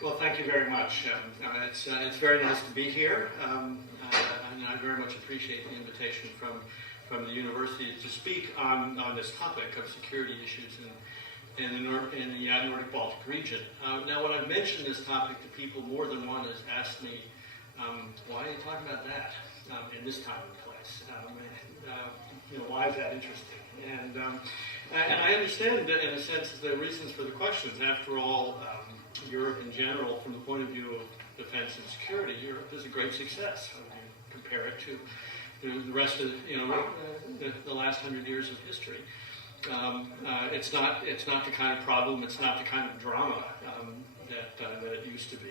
Well, thank you very much. It's very nice to be here, and I very much appreciate the invitation from the university to speak on this topic of security issues in the Nordic-Baltic region. Now, when I've mentioned this topic to people, more than one has asked me, why are you talking about that in this time and place? Why is that interesting? And I understand that, in a sense, the reasons for the questions. After all, Europe in general, from the point of view of defense and security, Europe is a great success when you compare it to the rest of the last 100 years of history. It's not the kind of problem, it's not the kind of drama that it used to be.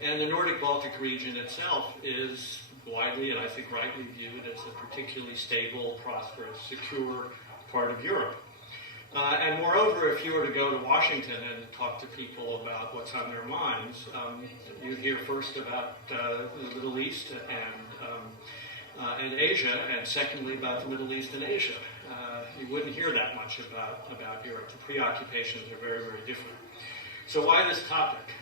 And the Nordic-Baltic region itself is widely, and I think rightly, viewed as a particularly stable, prosperous, secure part of Europe. And moreover, if you were to go to Washington and talk to people about what's on their minds, you hear first about the Middle East and Asia, and secondly about the Middle East and Asia. You wouldn't hear that much about Europe. The preoccupations are very, very different. So why this topic?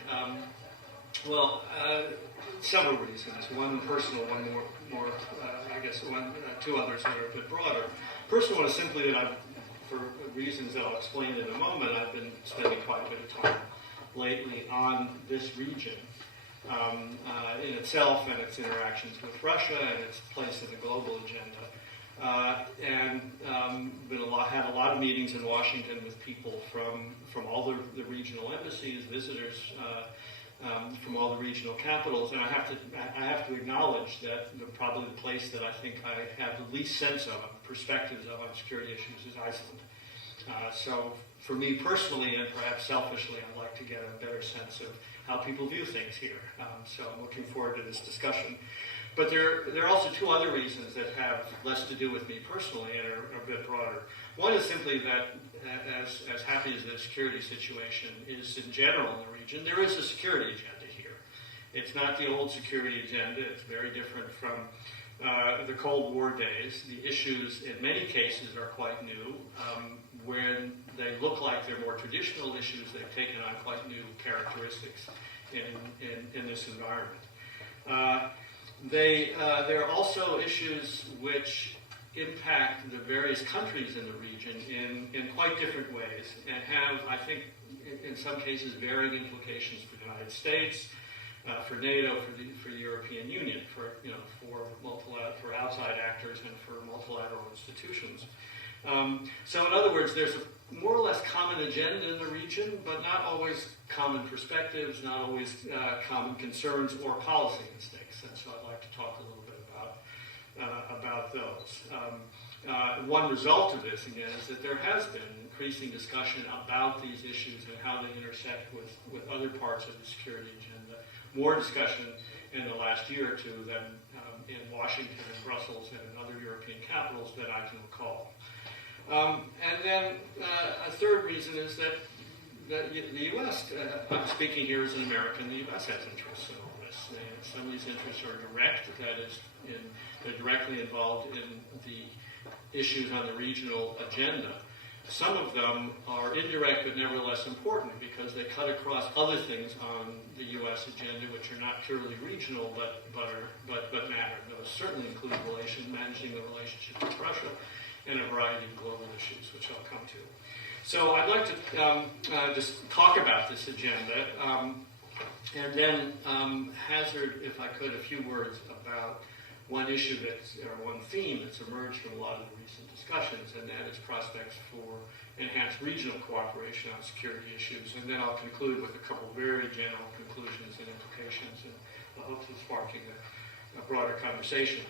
Several reasons. One personal, one more two others that are a bit broader. Personal one is simply that for reasons that I'll explain in a moment, I've been spending quite a bit of time lately on this region in itself and its interactions with Russia and its place in the global agenda. Had a lot of meetings in Washington with people from all the regional embassies, visitors from all the regional capitals, and I have to acknowledge that probably the place that I think I have the least sense of perspectives of on security issues is Iceland. So for me personally, and perhaps selfishly, I'd like to get a better sense of how people view things here. So I'm looking forward to this discussion. But there are also two other reasons that have less to do with me personally and are a bit broader. One is simply that as happy as the security situation is in general in the region, there is a security agenda here. It's not the old security agenda. It's very different from the Cold War days. The issues in many cases are quite new. When they look like they're more traditional issues, they've taken on quite new characteristics in this environment. There are also issues which impact the various countries in the region in quite different ways and have, I think, in some cases, varying implications for the United States, for NATO, for the European Union, for outside actors and for multilateral institutions. So in other words, there's a more or less common agenda in the region, but not always common perspectives, not always common concerns or policy instincts. And so I'd like to talk a little bit about those. One result of this, again, is that there has been increasing discussion about these issues and how they intersect with other parts of the security agenda. More discussion in the last year or two than in Washington and Brussels and in other European capitals that I can recall. And then a third reason is that the U.S., I'm speaking here as an American, the U.S. has interests in all this. Some of these interests are direct, that is, they're directly involved in the issues on the regional agenda. Some of them are indirect but nevertheless important because they cut across other things on the U.S. agenda which are not purely regional but matter. Those certainly include managing the relationship with Russia and a variety of global issues, which I'll come to. So I'd like to just talk about this agenda and then hazard, if I could, a few words about one issue one theme that's emerged from a lot of the recent discussions, and that is prospects for enhanced regional cooperation on security issues. And then I'll conclude with a couple very general conclusions and implications in the hopes of sparking a broader conversation.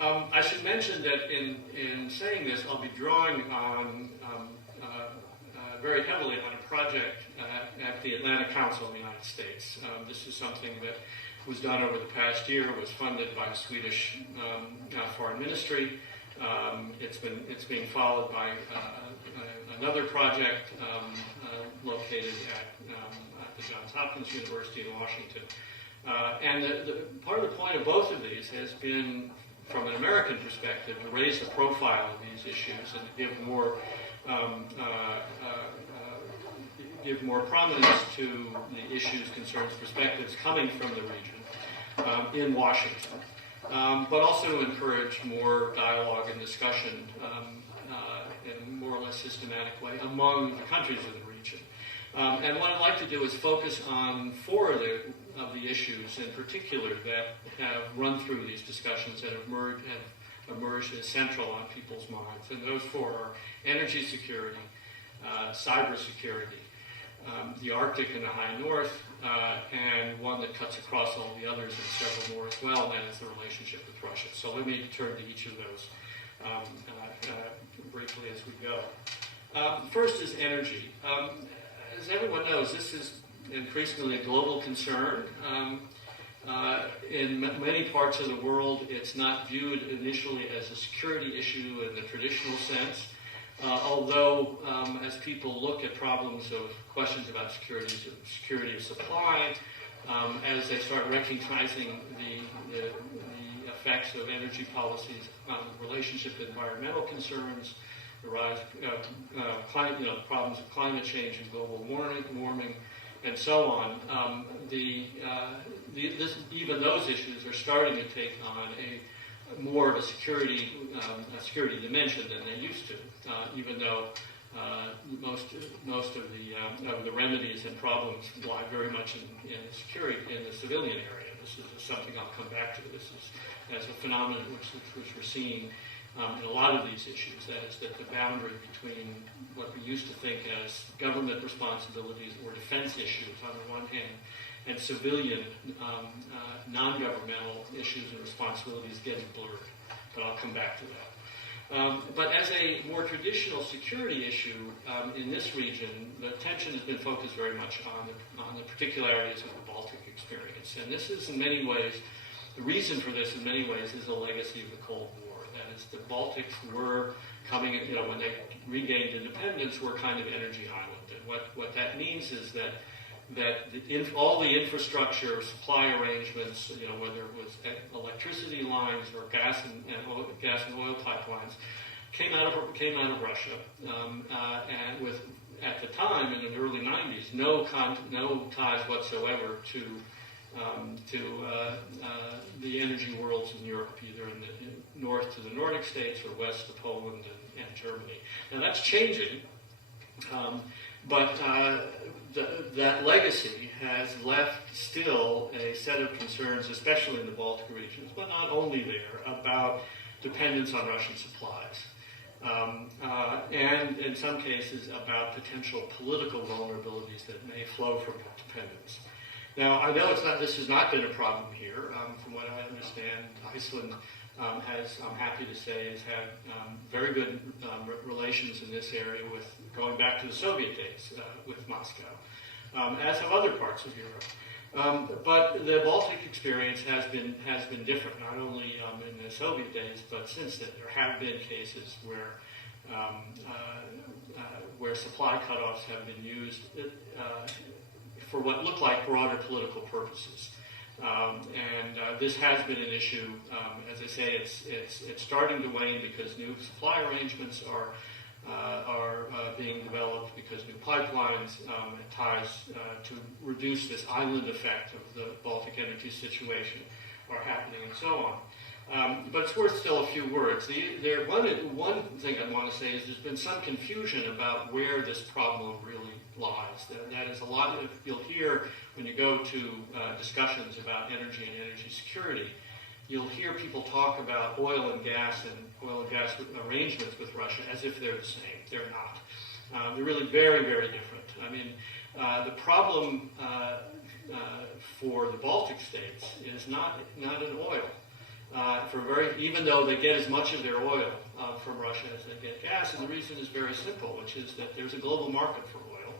I should mention that in saying this, I'll be drawing on very heavily on a project at the Atlantic Council of the United States. This is something that was done over the past year. It was funded by the Swedish Foreign Ministry. It's being followed by another project located at the Johns Hopkins University in Washington. And part of the point of both of these has been, from an American perspective, to raise the profile of these issues and to give more give more prominence to the issues, concerns, perspectives coming from the region in Washington, but also to encourage more dialogue and discussion in a more or less systematic way among the countries of the region. And what I'd like to do is focus on four of the issues in particular that have run through these discussions that have emerged as central on people's minds. And those four are energy security, cyber security, the Arctic and the high north, and one that cuts across all the others and several more as well, and that is the relationship with Russia. So let me turn to each of those briefly as we go. First is energy. As everyone knows, this is increasingly a global concern. In many parts of the world, it's not viewed initially as a security issue in the traditional sense, although as people look at problems of questions about security of supply, as they start recognizing the effects of energy policies on the relationship to environmental concerns, the rise of problems of climate change and global warming, and so on. Even those issues are starting to take on more of a security dimension than they used to. Even though most of the remedies and problems lie very much in the civilian area. This is something I'll come back to. This is as a phenomenon which we're seeing in a lot of these issues. That is that the boundary between what we used to think as government responsibilities or defense issues on the one hand, and civilian, non-governmental issues and responsibilities getting blurred. But I'll come back to that. But as a more traditional security issue in this region, the attention has been focused very much on the particularities of the Baltic experience. And this is in many ways, the reason for this in many ways is a legacy of the Cold War. That is, the Baltics were coming, when they regained independence, were kind of energy island. And what that means is that all the infrastructure, supply arrangements, whether it was electricity lines or gas and oil pipelines, came out of Russia, and with at the time in the early 90s, no ties whatsoever to the energy worlds in Europe, either in the north to the Nordic states or west to Poland and Germany. Now that's changing, but that legacy has left still a set of concerns, especially in the Baltic regions, but not only there, about dependence on Russian supplies. And in some cases about potential political vulnerabilities that may flow from that dependence. Now, I know this has not been a problem here. From what I understand, Iceland has, I'm happy to say, has had very good relations in this area going back to the Soviet days with Moscow, as have other parts of Europe. But the Baltic experience has been different, not only in the Soviet days, but since then. There have been cases where supply cutoffs have been used for what look like broader political purposes. This has been an issue. As I say, it's starting to wane because new supply arrangements are being developed, because new pipelines and ties to reduce this island effect of the Baltic energy situation are happening, and so on. But it's worth still a few words. One thing I want to say is there's been some confusion about where this problem really lies. That is, a lot of you'll hear when you go to discussions about energy and energy security. You'll hear people talk about oil and gas arrangements with Russia as if they're the same. They're not. They're really very, very different. I mean, the problem for the Baltic states is not in oil. Even though they get as much of their oil from Russia as they get gas, and the reason is very simple, which is that there's a global market for oil,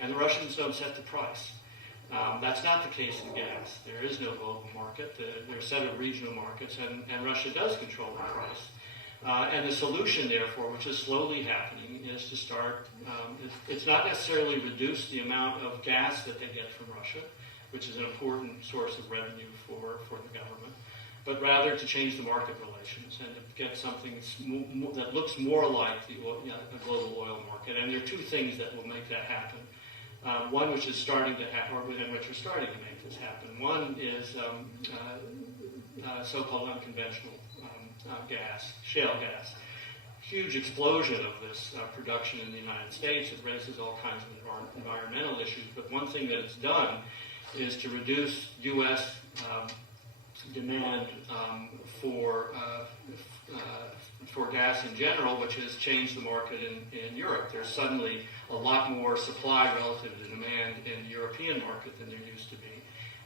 and the Russians don't set the price. That's not the case in gas. There is no global market. There are a set of regional markets, and Russia does control the price. And the solution, therefore, which is slowly happening, is to start, it's not necessarily reduce the amount of gas that they get from Russia, which is an important source of revenue for the government, but rather to change the market relations and to get something that looks more like the global oil market. And there are two things that will make that happen. One which is starting to happen, or within which we're starting to make this happen. One is so-called unconventional gas, shale gas. Huge explosion of this production in the United States. It raises all kinds of environmental issues, but one thing that it's done is to reduce U.S. Demand for gas in general, which has changed the market in Europe. There's suddenly a lot more supply relative to demand in the European market than there used to be.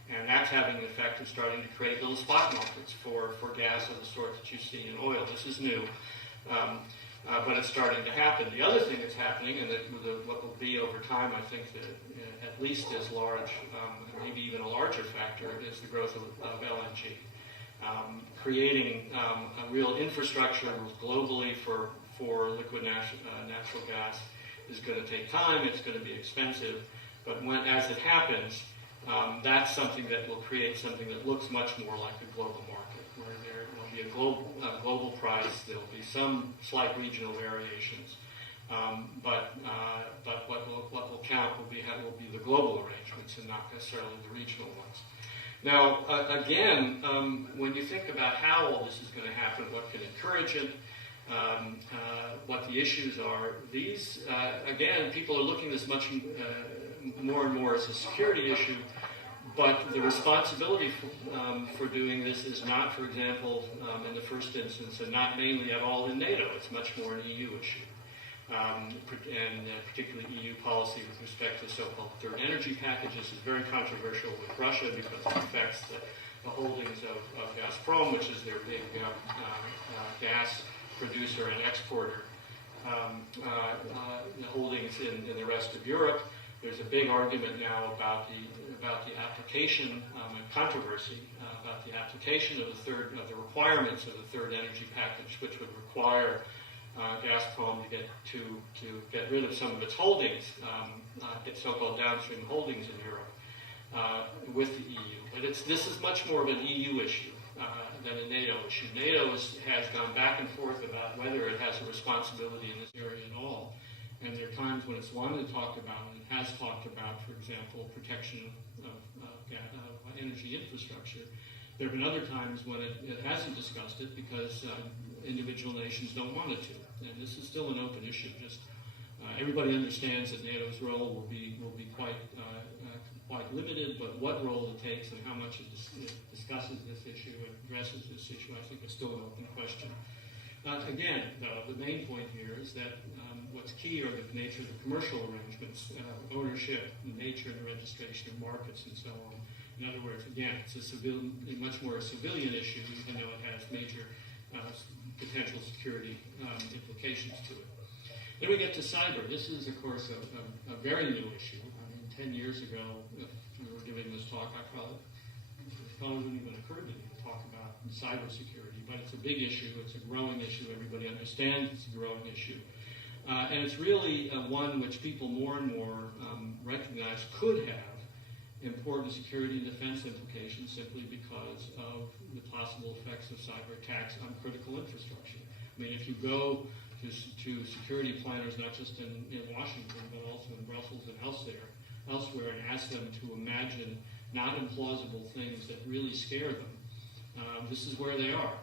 And that's having the effect of starting to create little spot markets for gas of the sort that you see in oil. This is new, but it's starting to happen. The other thing that's happening, and what will be over time, I think, that at least as large, maybe even a larger factor, is the growth of LNG. Creating a real infrastructure globally for liquid natural gas is going to take time. It's going to be expensive, but as it happens, that's something that will create something that looks much more like a global market, where there will be a global price. There will be some slight regional variations, but what will count will be the global arrangements and not necessarily the regional ones. Now, again, when you think about how all this is going to happen, what can encourage it, what the issues are, these, again, people are looking at this much more and more as a security issue, but the responsibility for doing this is not, for example, in the first instance, and not mainly at all in NATO. It's much more an EU issue. And particularly EU policy with respect to so-called third energy packages is very controversial with Russia because it affects the holdings of Gazprom, which is their big gas producer and exporter, the holdings in the rest of Europe. There's a big argument now about the application and controversy about the application of the requirements of the third energy package, which would require Gazprom to get rid of some of its holdings, its so-called downstream holdings in Europe, with the EU. But this is much more of an EU issue than a NATO issue. NATO has gone back and forth about whether it has a responsibility in this area at all. And there are times when it's wanted to talk about, and it has talked about, for example, protection of energy infrastructure. There have been other times when it hasn't discussed it because individual nations don't want it to. And this is still an open issue. Just everybody understands that NATO's role will be quite limited, but what role it takes and how much it discusses this issue and addresses this issue, I think is still an open question. Again, though, the main point here is that what's key are the nature of the commercial arrangements, ownership, the nature and the registration of markets, and so on. In other words, again, it's much more a civilian issue, even though it has major potential security implications to it. Then we get to cyber. This is, of course, a very new issue. I mean, 10 years ago, if we were giving this talk, it probably wouldn't even occur to me to talk about cybersecurity, but it's a big issue. It's a growing issue. Everybody understands it's a growing issue. And it's really one which people more and more recognize could have important security and defense implications simply because of the possible effects of cyber attacks on critical infrastructure. I mean, if you go to security planners, not just in Washington, but also in Brussels and elsewhere, and ask them to imagine not implausible things that really scare them, this is where they are.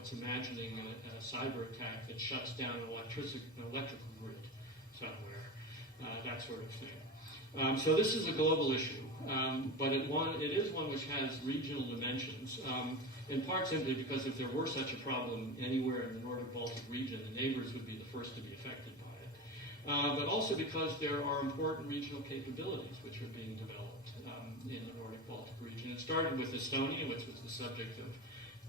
It's imagining a cyber attack that shuts down an electrical grid somewhere, that sort of thing. So this is a global issue, but it is one which has regional dimensions, in part simply because if there were such a problem anywhere in the Nordic-Baltic region, the neighbors would be the first to be affected by it. But also because there are important regional capabilities which are being developed in the Nordic-Baltic region. It started with Estonia, which was the subject of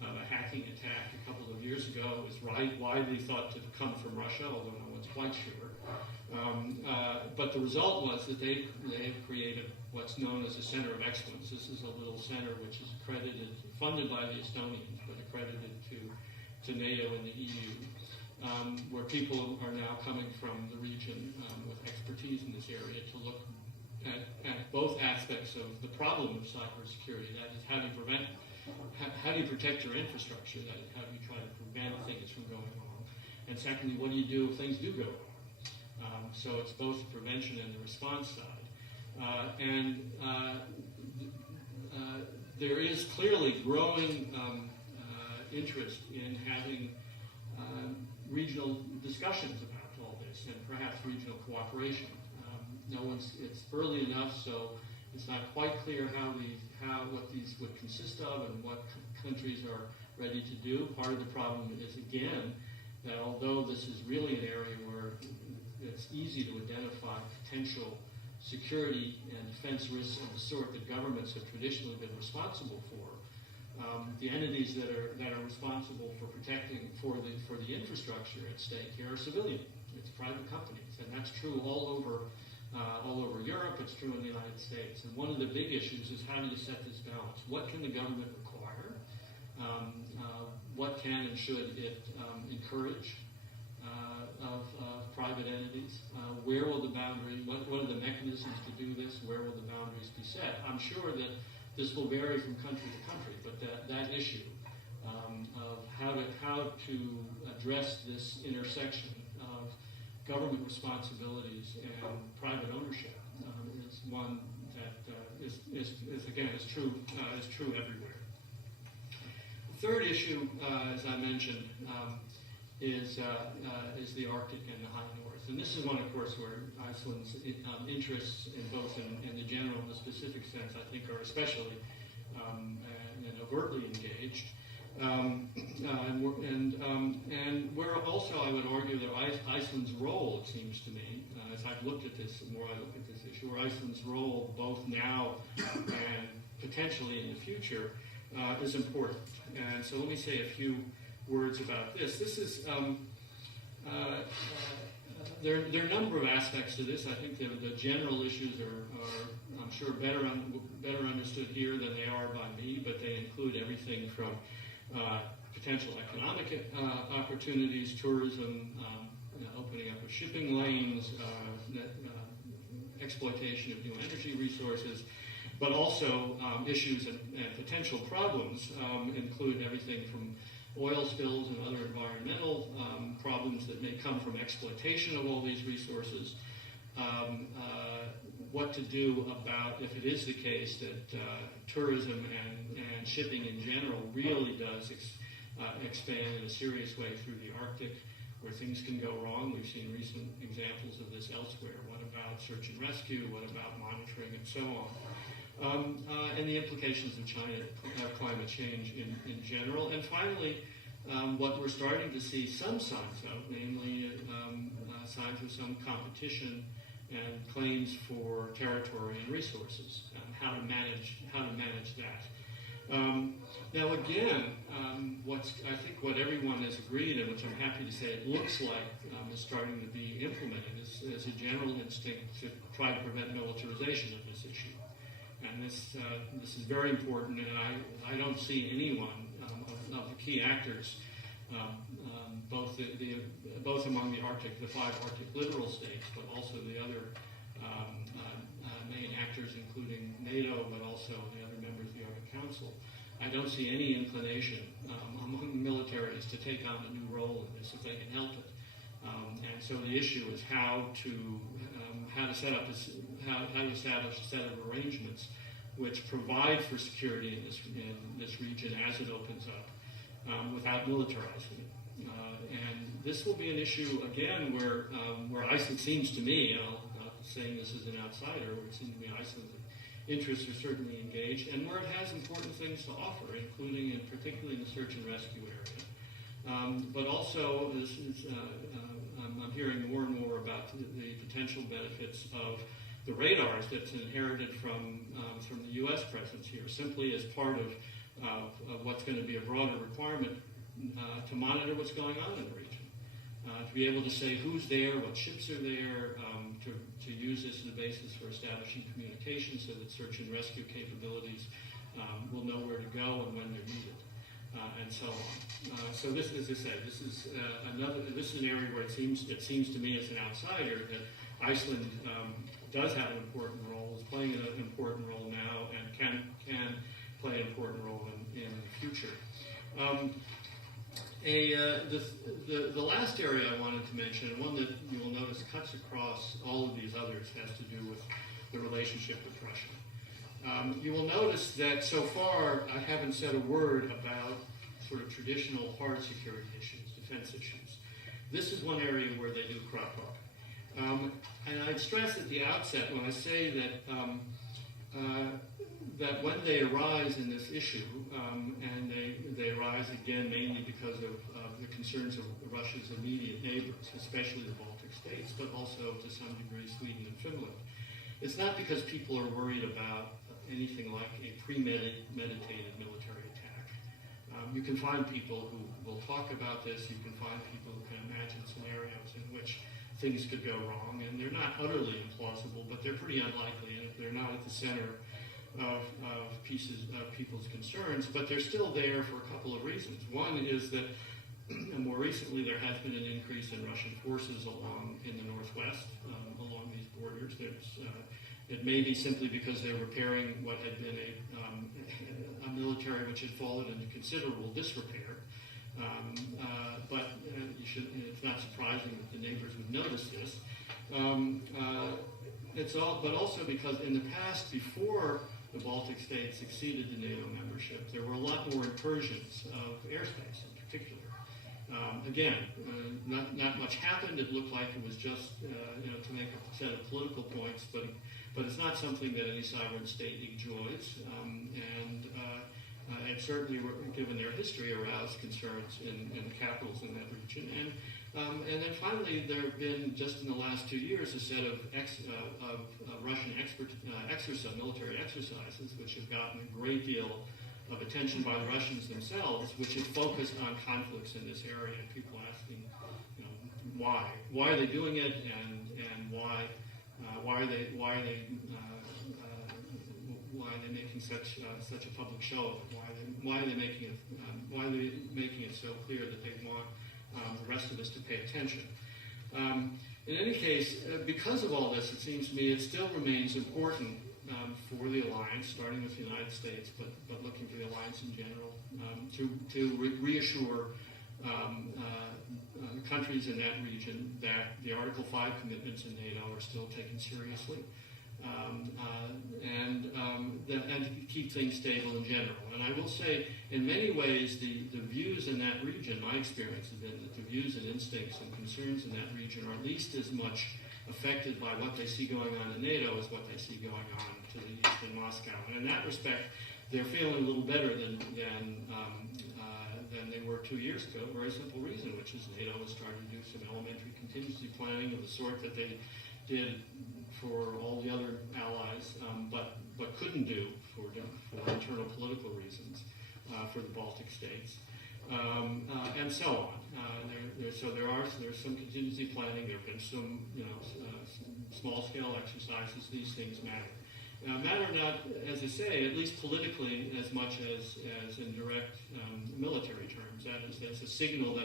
a hacking attack a couple of years ago. It was widely thought to come from Russia, although no one's quite sure. But the result was that they've created what's known as a center of excellence. This is a little center which is funded by the Estonians, but accredited to NATO and the EU, where people are now coming from the region with expertise in this area to look at both aspects of the problem of cybersecurity. That is, how do you protect your infrastructure? That is, how do you try to prevent things from going wrong? And secondly, what do you do if things do go wrong? So it's both the prevention and the response side. There is clearly growing interest in having regional discussions about all this, and perhaps regional cooperation. It's early enough, so it's not quite clear what these would consist of and what countries are ready to do. Part of the problem is, again, that although this is really an area where it's easy to identify potential security and defense risks of the sort that governments have traditionally been responsible for, the entities that are responsible for protecting for the infrastructure at stake here are civilian. It's private companies, and that's true all over Europe. It's true in the United States. And one of the big issues is, how do you set this balance? What can the government require? What can and should it encourage of private entities? Where will the boundary? What are the mechanisms to do this? Where will the boundaries be set? I'm sure that this will vary from country to country, but that issue of how to address this intersection of government responsibilities and private ownership is one that is true everywhere. The third issue, as I mentioned, is the Arctic and the high north, and this is one, of course, where Iceland's interests in both in the general and the specific sense, I think, are especially and overtly engaged. And where also I would argue that Iceland's role, it seems to me, as I've looked at this, the more I look at this issue, where Iceland's role both now and potentially in the future is important. And so let me say a few words about this. This is there are a number of aspects to this. I think the general issues are I'm sure better understood here than they are by me, but they include everything from potential economic opportunities, tourism, opening up of shipping lanes, exploitation of new energy resources, but also issues and potential problems include everything from oil spills and other environmental problems that may come from exploitation of all these resources. What to do about, if it is the case that tourism and shipping in general really does expand in a serious way through the Arctic, where things can go wrong. We've seen recent examples of this elsewhere. What about search and rescue? What about monitoring and so on? And the implications of climate change in general. And finally, what we're starting to see some signs of, namely signs of some competition and claims for territory and resources, how to manage that. Now again, I think what everyone has agreed, and which I'm happy to say it looks like is starting to be implemented, is a general instinct to try to prevent militarization of this issue. And this is very important, and I don't see anyone of the key actors, both among the Arctic, the 5 Arctic littoral states, but also the other main actors, including NATO, but also the other members of the Arctic Council. I don't see any inclination among militaries to take on a new role in this if they can help it. And so the issue is how to establish a set of arrangements which provide for security in this region as it opens up, without militarizing it. And this will be an issue again where Iceland seems to me, and I'm not saying this as an outsider, where it seems to me Iceland's interests are certainly engaged, and where it has important things to offer, including and particularly in the search and rescue area. But also, I'm hearing more and more about the potential benefits of the radars that's inherited from the U.S. presence here, simply as part of what's going to be a broader requirement to monitor what's going on in the region, to be able to say who's there, what ships are there, to use this as a basis for establishing communication so that search and rescue capabilities will know where to go and when they're needed, and so on. So this, as I say, this is an area where it seems to me as an outsider that Iceland does have an important role, is playing an important role now, and can play an important role in the future. The last area I wanted to mention, and one that you will notice cuts across all of these others, has to do with the relationship with Russia. You will notice that so far I haven't said a word about sort of traditional hard security issues, defense issues. This is one area where they do crop up. And I'd stress at the outset when I say that when they arise in this issue, and they arise again mainly because of the concerns of Russia's immediate neighbors, especially the Baltic states, but also to some degree Sweden and Finland. It's not because people are worried about anything like a premeditated military attack. You can find people who will talk about this. You can find people who can imagine scenarios in which things could go wrong, and they're not utterly implausible, but they're pretty unlikely, and they're not at the center of people's concerns, but they're still there for a couple of reasons. One is that more recently there has been an increase in Russian forces in the northwest, along these borders. It may be simply because they're repairing what had been a military which had fallen into considerable disrepair. But it's not surprising that the neighbors would notice this. But also because in the past, before the Baltic states succeeded to NATO membership, there were a lot more incursions of airspace in particular. Again, not much happened. It looked like it was just to make a set of political points, but it's not something that any sovereign state enjoys, and it certainly, given their history, aroused concerns in the capitals in that region. And then finally, there have been, just in the last 2 years, a set of Russian military exercises, which have gotten a great deal of attention by the Russians themselves, which have focused on conflicts in this area, and people asking, why? Why are they doing it, and why are they making such a public show of it? Why are they making it so clear that they want the rest of us to pay attention? In any case, because of all this, it seems to me it still remains important for the alliance, starting with the United States, but looking for the alliance in general, to reassure countries in that region that the Article 5 commitments in NATO are still taken seriously, and to keep things stable in general. And I will say, in many ways, the views in that region, my experience has been that the views and instincts and concerns in that region are at least as much affected by what they see going on in NATO as what they see going on to the east in Moscow. And in that respect, they're feeling a little better than they were 2 years ago. A very simple reason, which is NATO has started to do some elementary contingency planning of the sort that they did for all the other allies, but couldn't do for internal political reasons for the Baltic states, and so on. There's some contingency planning. There have been some small-scale exercises. These things matter. Matter not, as I say, at least politically, as much as in direct military terms. That is, that's a signal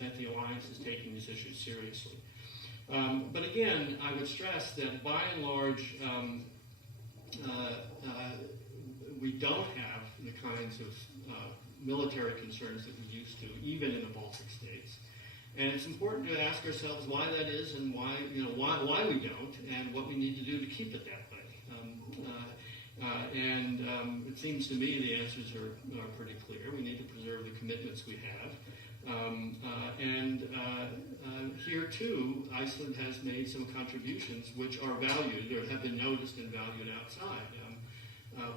that the alliance is taking these issues seriously. But again, I would stress that by and large, we don't have the kinds of military concerns that we used to, even in the Baltic states. And it's important to ask ourselves why that is, and why we don't, and what we need to do to keep it that way. It seems to me the answers are pretty clear. We need to preserve the commitments we have. Here too, Iceland has made some contributions which are valued or have been noticed and valued outside.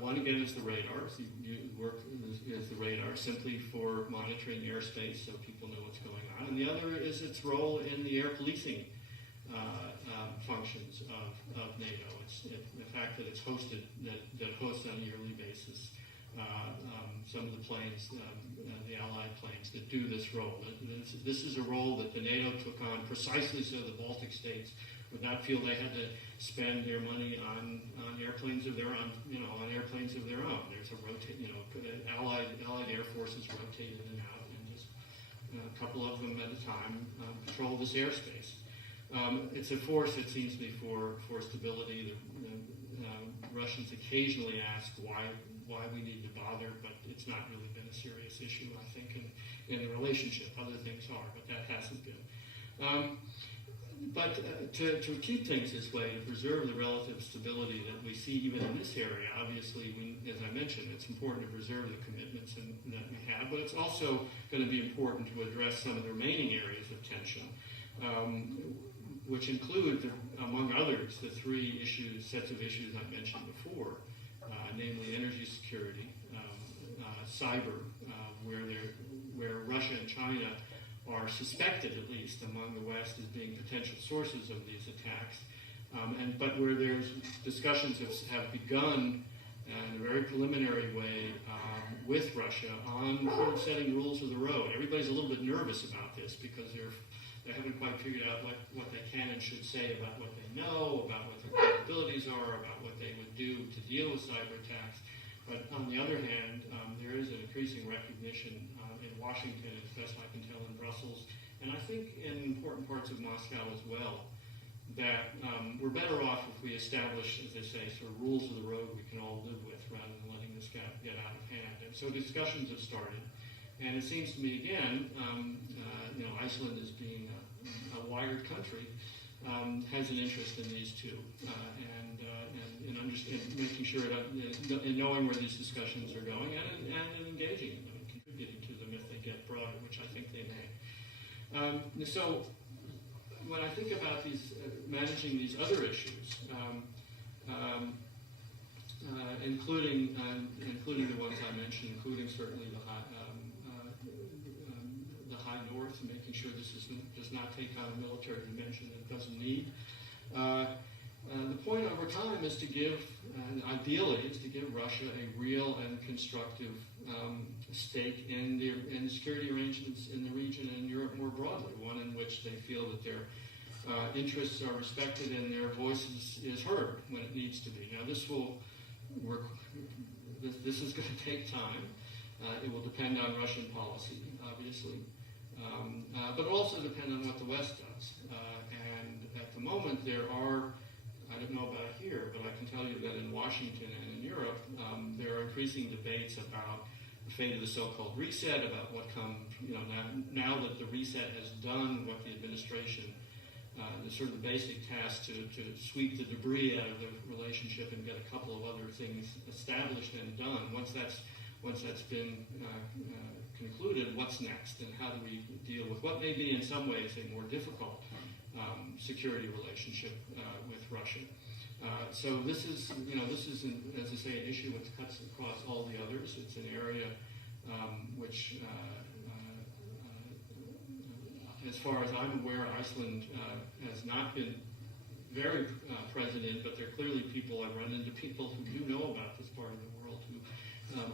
One, again, is the radar. So you work is the radar simply for monitoring airspace so people know what's going on. And the other is its role in the air policing functions of NATO. It's the fact that it's hosted, that hosts on a yearly basis some of the planes, the Allied planes that do this role. This is a role that the NATO took on precisely so the Baltic states would not feel they had to spend their money on airplanes of their own, on airplanes of their own. There's Allied air forces rotate in and out, and just a couple of them at a time patrol this airspace. It's a force, it seems to me, for stability. The Russians occasionally ask why we need to bother, but it's not really been a serious issue, I think, in the relationship. Other things are, but that hasn't been. But to keep things this way, to preserve the relative stability that we see even in this area, obviously, as I mentioned, it's important to preserve the commitments that we have, but it's also going to be important to address some of the remaining areas of tension, which include, among others, the three sets of issues I mentioned before, namely energy security, cyber, where Russia and China are suspected, at least among the West, as being potential sources of these attacks, but where there's discussions have begun in a very preliminary way with Russia on sort of setting rules of the road. Everybody's a little bit nervous about this because they haven't quite figured out what they can and should say about what they know, about what their capabilities are, about what they would do to deal with cyber attacks. But on the other hand, there is an increasing recognition in Washington, as best I can tell, in Brussels, and I think in important parts of Moscow as well, that we're better off if we establish, as they say, sort of rules of the road we can all live with rather than letting this get out of hand. And so discussions have started. And it seems to me, again, Iceland as being a wired country has an interest in these two, and making sure that, in knowing where these discussions are going and engaging in them and contributing to them if they get broader, which I think they may. So when I think about managing these other issues, including the ones I mentioned, including certainly the high north, and making sure this does not take on a military dimension that it doesn't need. The point over time is to give, ideally, is to give Russia a real and constructive stake in the security arrangements in the region and in Europe more broadly, one in which they feel that their interests are respected and their voice is heard when it needs to be. Now, this is going to take time. It will depend on Russian policy, obviously, but also depend on what the West does. And at the moment, there are, I don't know about here, but I can tell you that in Washington and in Europe, there are increasing debates about the fate of the so-called reset, about what comes, now that the reset has done what the administration, the sort of the basic task to sweep the debris out of the relationship and get a couple of other things established and done. Once that's been concluded, what's next, and how do we deal with what may be in some ways a more difficult security relationship with Russia? So this is, as I say, an issue which cuts across all the others. It's an area which, as far as I'm aware, Iceland has not been very present in, but there are clearly people, I've run into people who do know about this part of the world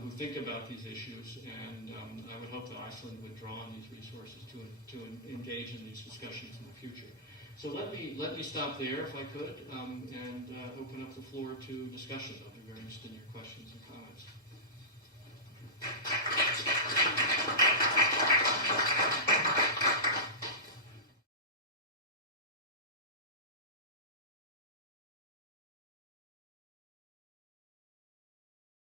who think about these issues, and I would hope that Iceland would draw on these resources to engage in these discussions in the future. So let me stop there, if I could, and open up the floor to discussion. I'll be very interested in your questions and comments.